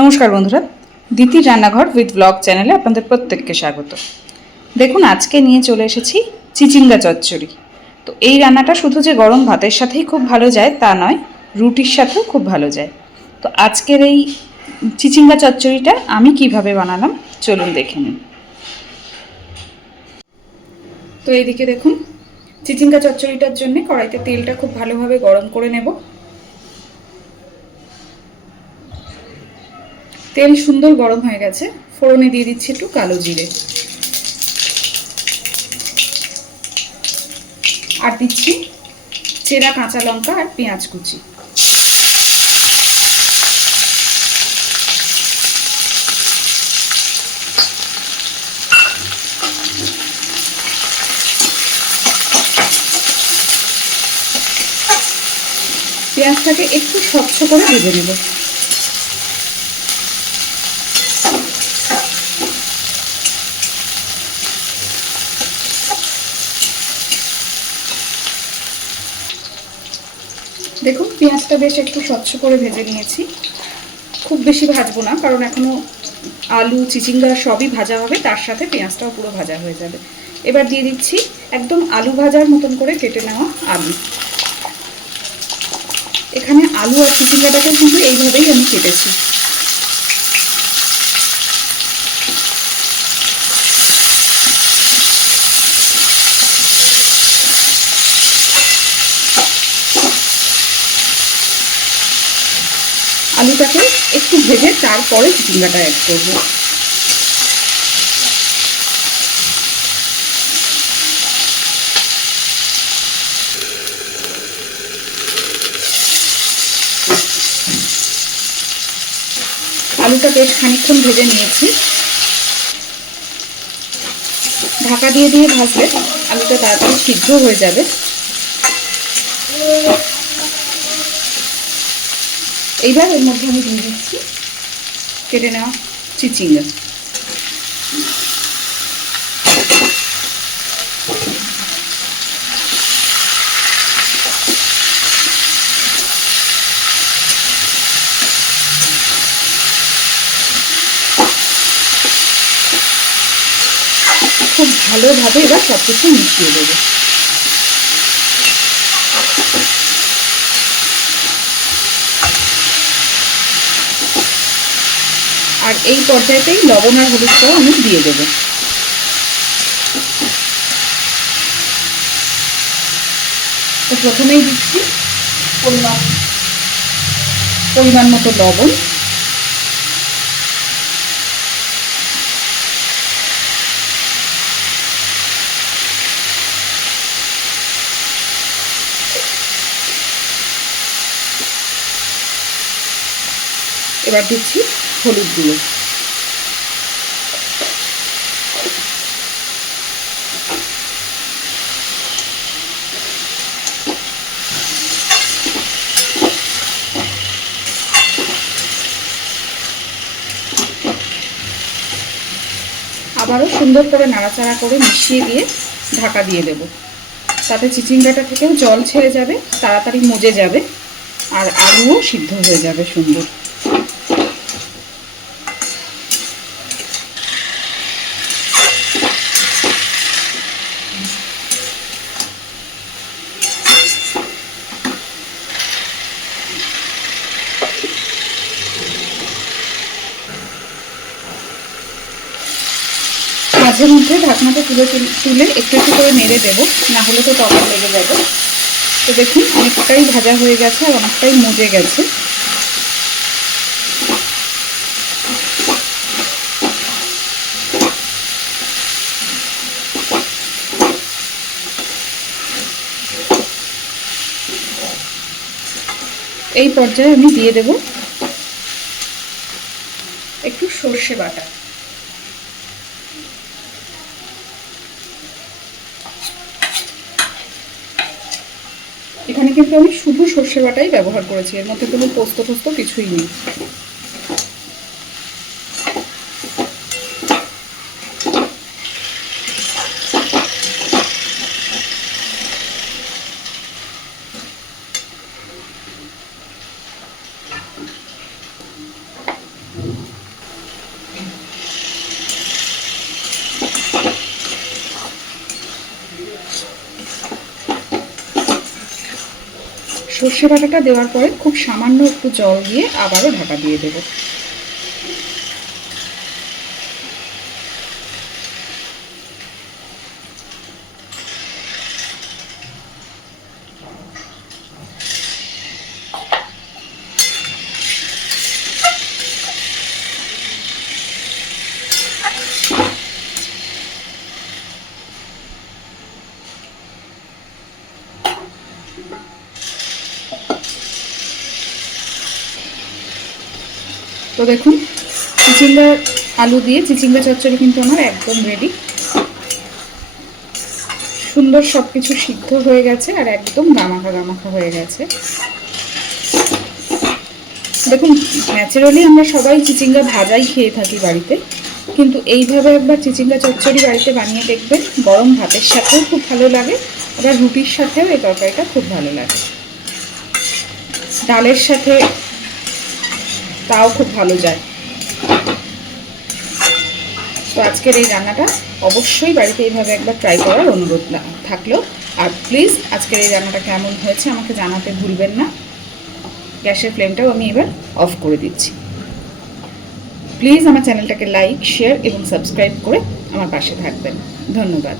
নমস্কার বন্ধুরা, দিতির রান্নাঘর উইথ ব্লগ চ্যানেলে আপনাদের প্রত্যেককে স্বাগত। দেখুন, আজকে নিয়ে চলে এসেছি চিচিঙ্গা চচ্চড়ি। তো এই রান্নাটা শুধু যে গরম ভাতের সাথেই খুব ভালো যায় তা নয়, রুটির সাথেও খুব ভালো যায়। তো আজকের এই চিচিঙ্গা চচ্চড়িটা আমি কিভাবে বানালাম চলুন দেখে নিন। তো এইদিকে দেখুন, চিচিঙ্গা চচ্চড়িটার জন্য কড়াইতে তেলটা খুব ভালোভাবে গরম করে নেব। তেল সুন্দর গরম হয়ে গেছে, ফোড়নে দিয়ে দিচ্ছি একটু কালো জিরে, আর দিচ্ছি চেরা কাঁচা লঙ্কা আর পেঁয়াজ কুচি। পেঁয়াজটাকে একটু স্বচ্ছ করে ভেজে নেব। দেখুন, পেঁয়াজটা বেশ একটু স্বচ্ছ করে ভেজে নিয়েছি। খুব বেশি ভাজবো না, কারণ এখনো আলু চিচিঙ্গা সবই ভাজা হবে, তার সাথে পেঁয়াজটাও পুরো ভাজা হয়ে যাবে। এবার দিয়ে দিচ্ছি একদম আলু ভাজার মতন করে কেটে নেওয়া আলু। এখানে আলু আর চিচিঙ্গাটাকে কিন্তু এইভাবেই আমি কেটেছি। আলুটাকে একটু ভেজে তারপরে চিচিঙ্গাটা অ্যাড করব। আলুটা বেশ খানিকক্ষণ ভেজে নিয়েছি। ঢাকা দিয়ে দিয়ে ভাজলে আলুটা তাড়াতাড়ি সিদ্ধ হয়ে যাবে। এইবার এর মধ্যে আমি দিয়ে দিচ্ছি কেটে নেওয়া চিচিঙ্গা। খুব ভালোভাবে এবার সব কিছু মিশিয়ে দেবো। আর এই পর্যায়েতেই লবণ আর হলুদটাও আমি দিয়ে দেবো। তো প্রথমেই দিচ্ছি পরিমাণ মতো লবণ, এবার দিচ্ছি হলুদ গুঁড়ো, আবারও সুন্দর করে নাড়াচাড়া করে মিশিয়ে দিয়ে ঢাকা দিয়ে দেব। তাতে চিচিঙ্গাটা থেকেও জল ছেড়ে যাবে, তাড়াতাড়ি মজে যাবে, আর আলুও সিদ্ধ হয়ে যাবে সুন্দর। মাঝে মধ্যে ঢাকনাটা তুলে একটু একটু করে নেড়ে দেবো, না হলে তো তরকারি লেগে যাবে। তো দেখুন, অনেকটাই ভাজা হয়ে গেছে আর অনেকটাই মজে গেছে। এই পর্যায়ে আমি দিয়ে দেব একটু সর্ষে বাটা। এখানে কিন্তু আমি শুধু সর্ষে বাটাই ব্যবহার করেছি, এর মধ্যে কোনো পোস্ত টোস্ত কিছুই নেই। সর্ষে বাটাটা দেওয়ার পরে খুব সামান্য একটু জল দিয়ে আবারও ঢাকা দিয়ে দেবো। তো দেখুন, চিচিঙ্গা আলু দিয়ে চিচিঙ্গা চচ্চড়ি কিন্তু আমার একদম রেডি। সুন্দর সব কিছু সিদ্ধ হয়ে গেছে আর একদম গামাখা গামাখা হয়ে গেছে। দেখুন, ন্যাচারালি আমরা সবাই চিচিঙ্গা ভাজাই খেয়ে থাকি বাড়িতে, কিন্তু এইভাবে একবার চিচিঙ্গা চচ্চড়ি বাড়িতে বানিয়ে দেখবেন। গরম ভাতের সাথেও খুব ভালো লাগে, আবার রুটির সাথেও এই তরকারিটা খুব ভালো লাগে, ডালের সাথে তাও খুব ভালো যায়। তো আজকের এই রান্নাটা অবশ্যই বাড়িতে এইভাবে একবার ট্রাই করার অনুরোধ থাকলো। আর প্লিজ আজকের এই রান্নাটা কেমন হয়েছে আমাকে জানাতে ভুলবেন না। গ্যাসের ফ্লেমটাও আমি এবার অফ করে দিচ্ছি। প্লিজ আমার চ্যানেলটাকে লাইক, শেয়ার এবং সাবস্ক্রাইব করে আমার পাশে থাকবেন। ধন্যবাদ।